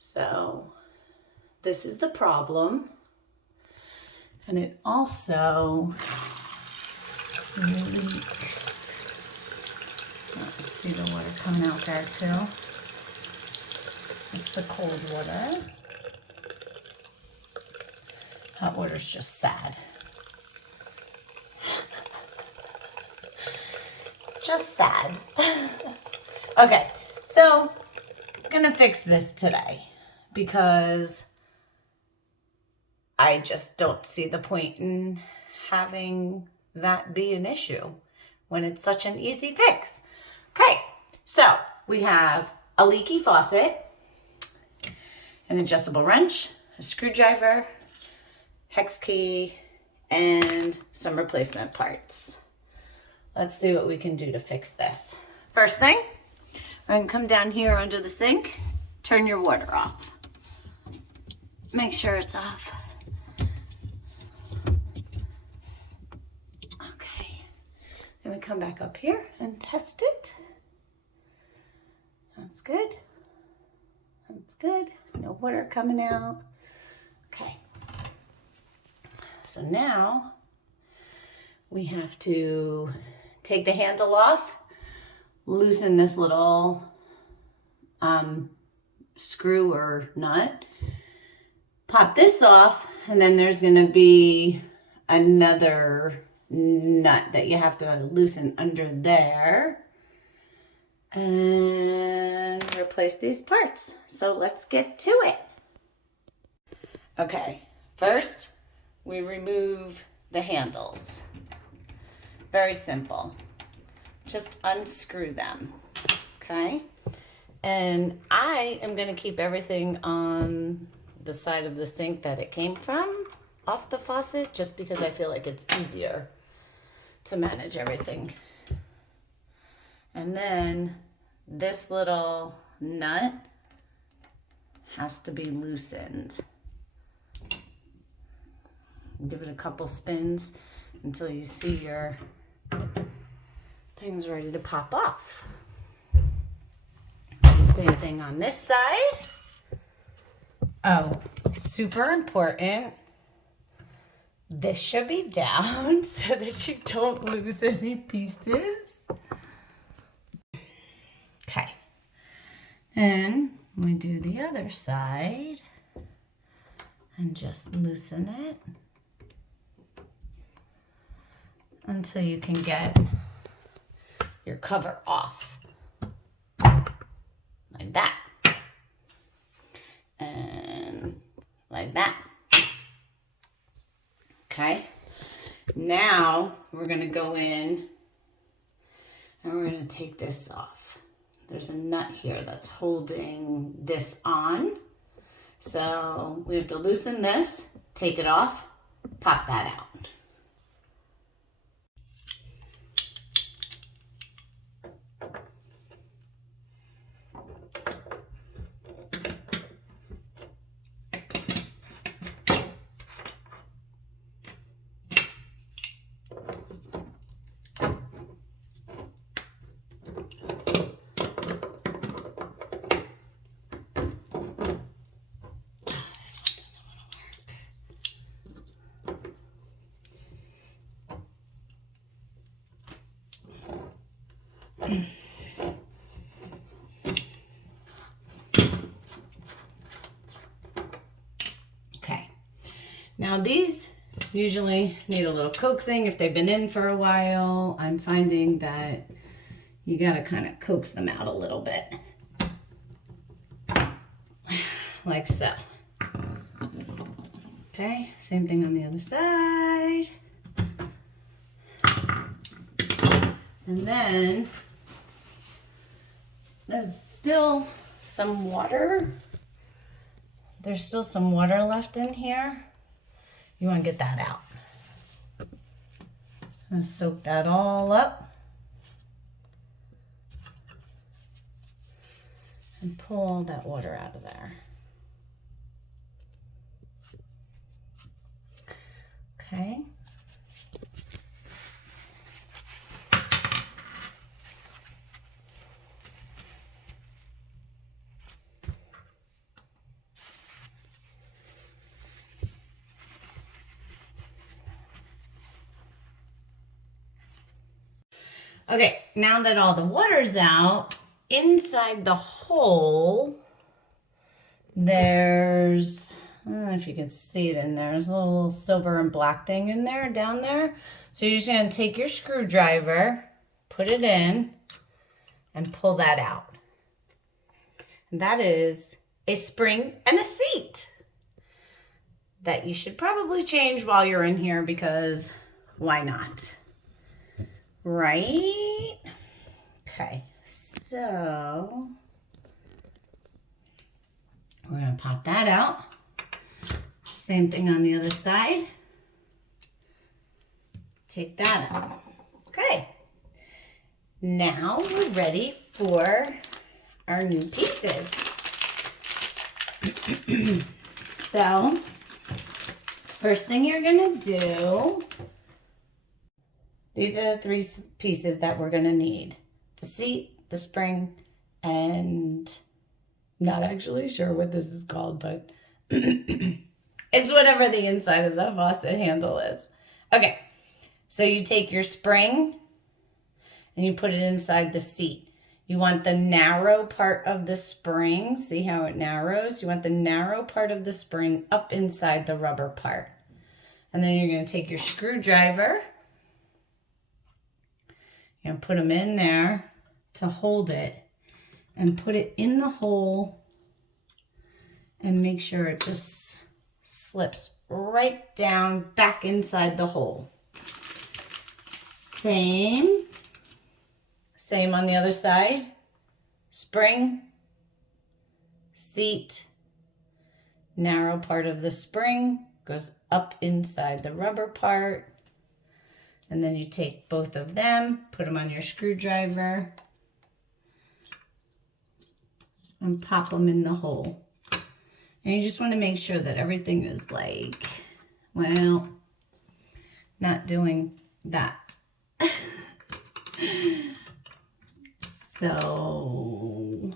So this is the problem. And it also leaks. Let's see the water coming out there too. It's the cold water. Hot water's just sad. Just sad. Okay, so I'm gonna fix this today because I just don't see the point in having that be an issue when it's such an easy fix. Okay, so we have a leaky faucet, an adjustable wrench, a screwdriver, hex key, and some replacement parts. Let's see what we can do to fix this. First thing, we're gonna come down here under the sink, turn your water off. Make sure it's off. Okay, then we come back up here and test it. That's good. That's good. No water coming out. Okay. So now we have to take the handle off, loosen this little screw or nut, pop this off, and then there's going to be another nut that you have to loosen under there and replace these parts. So let's get to it. Okay, first we remove the handles. Very simple. Just unscrew them, okay? And I am gonna keep everything on the side of the sink that it came from, off the faucet, just because I feel like it's easier to manage everything. And then this little nut has to be loosened. Give it a couple spins until you see your thing's ready to pop off. Do the same thing on this side. Oh, super important. This should be down so that you don't lose any pieces. Okay. And we do the other side and just loosen it until you can get your cover off. Like that. And like that. Okay. Now we're going to go in and we're going to take this off. There's a nut here that's holding this on. So we have to loosen this, take it off, pop that out. Okay, now these usually need a little coaxing if they've been in for a while. I'm finding that you gotta kind of coax them out a little bit. Like so. Okay, same thing on the other side. And then there's still some water. There's still some water left in here. You want to get that out. I'm going to soak that all up and pull all that water out of there. Okay. Okay, now that all the water's out, inside the hole, there's, I don't know if you can see it in there, there's a little silver and black thing in there, down there. So you're just gonna take your screwdriver, put it in, and pull that out. And that is a spring and a seat that you should probably change while you're in here because why not? Right? Okay, so we're gonna pop that out. Same thing on the other side. Take that out. Okay, now we're ready for our new pieces. So, first thing you're gonna do, these are the 3 pieces that we're gonna need. The seat, the spring, and not actually sure what this is called, but it's whatever the inside of the faucet handle is. Okay, so you take your spring and you put it inside the seat. You want the narrow part of the spring, see how it narrows? You want the narrow part of the spring up inside the rubber part. And then you're gonna take your screwdriver and put them in there to hold it and put it in the hole and make sure it just slips right down back inside the hole. Same on the other side. Spring, seat, narrow part of the spring goes up inside the rubber part. And then you take both of them, put them on your screwdriver, and pop them in the hole. And you just want to make sure that everything is like, well, not doing that. So,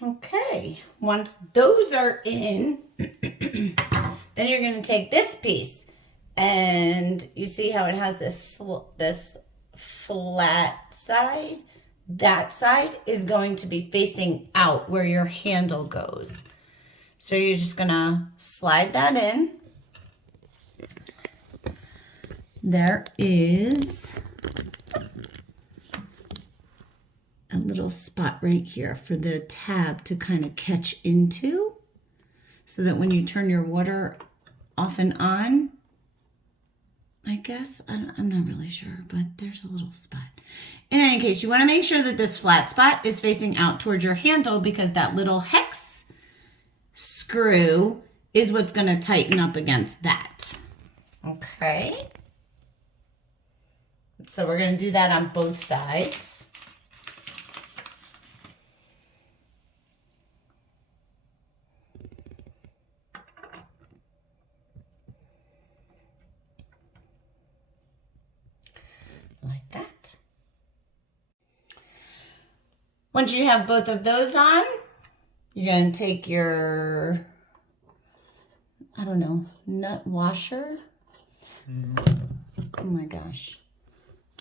okay, once those are in, then you're going to take this piece, and you see how it has this flat side? That side is going to be facing out where your handle goes. So you're just going to slide that in. There is a little spot right here for the tab to kind of catch into, so that when you turn your water off and on, I guess, I'm not really sure, but there's a little spot. In any case, you want to make sure that this flat spot is facing out towards your handle, because that little hex screw is what's going to tighten up against that. Okay. So we're going to do that on both sides. Like that. Once you have both of those on, you're going to take your, I don't know, nut washer. Oh my gosh.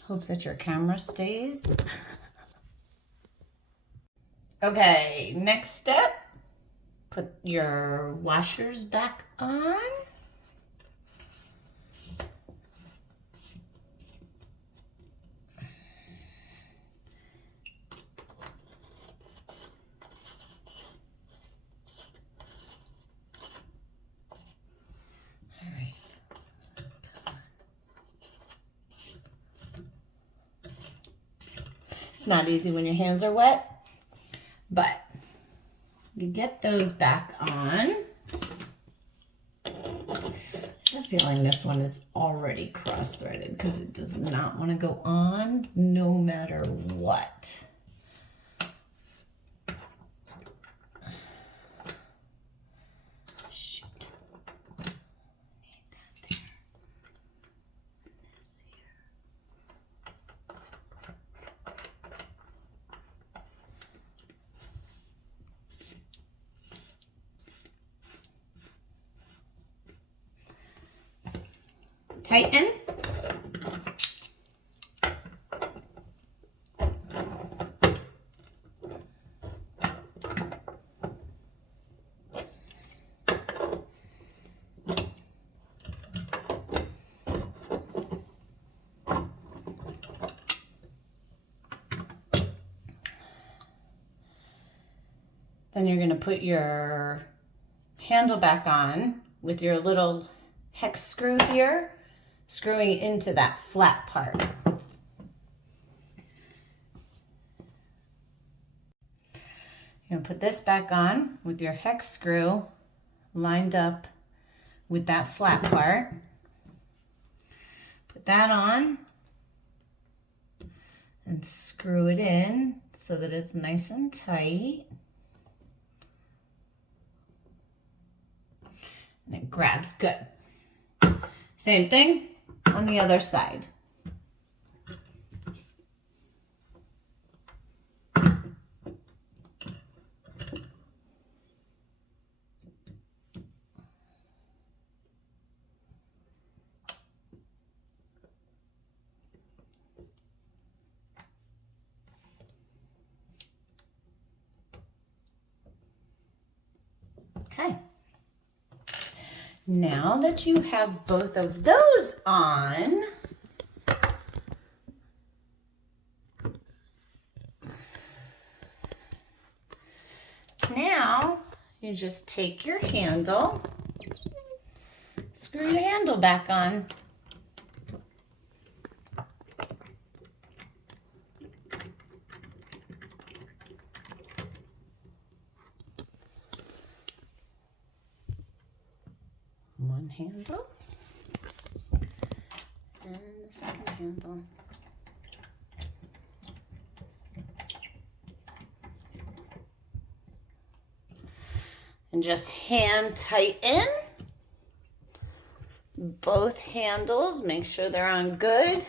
Hope that your camera stays. Okay, next step. Put your washers back on. It's not easy when your hands are wet, but you get those back on. I have a feeling this one is already cross-threaded because it does not want to go on no matter what. Shoot. Need that there. This here. tighten. Then you're going to put your handle back on with your little hex screw here, screwing into that flat part. You're going to put this back on with your hex screw lined up with that flat part. Put that on and screw it in so that it's nice and tight. And it grabs good. Same thing on the other side. Okay. Now that you have both of those on, now you just take your handle, screw your handle back on. One handle and the second handle. And just hand tighten both handles. Make sure they're on good.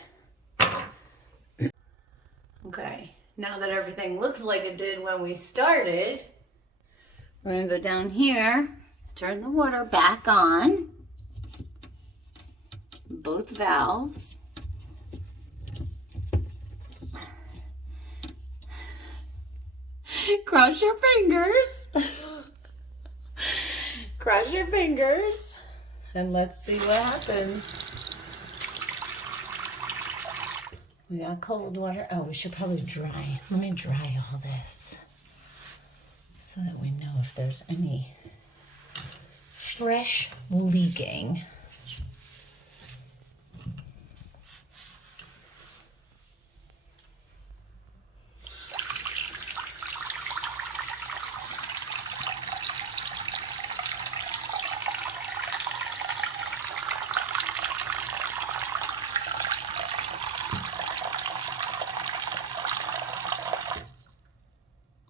Okay, now that everything looks like it did when we started, we're going to go down here. Turn the water back on, both valves. Cross your fingers. Cross your fingers, and let's see what happens. We got cold water. Oh, we should probably dry. Let me dry all this so that we know if there's any fresh leaking.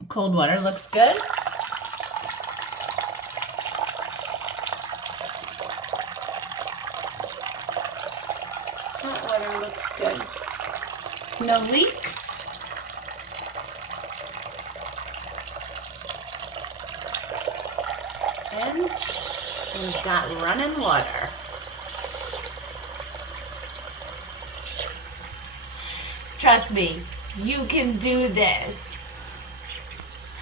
Cold water looks good. Hot water looks good. No leaks. And we've got running water. Trust me, you can do this.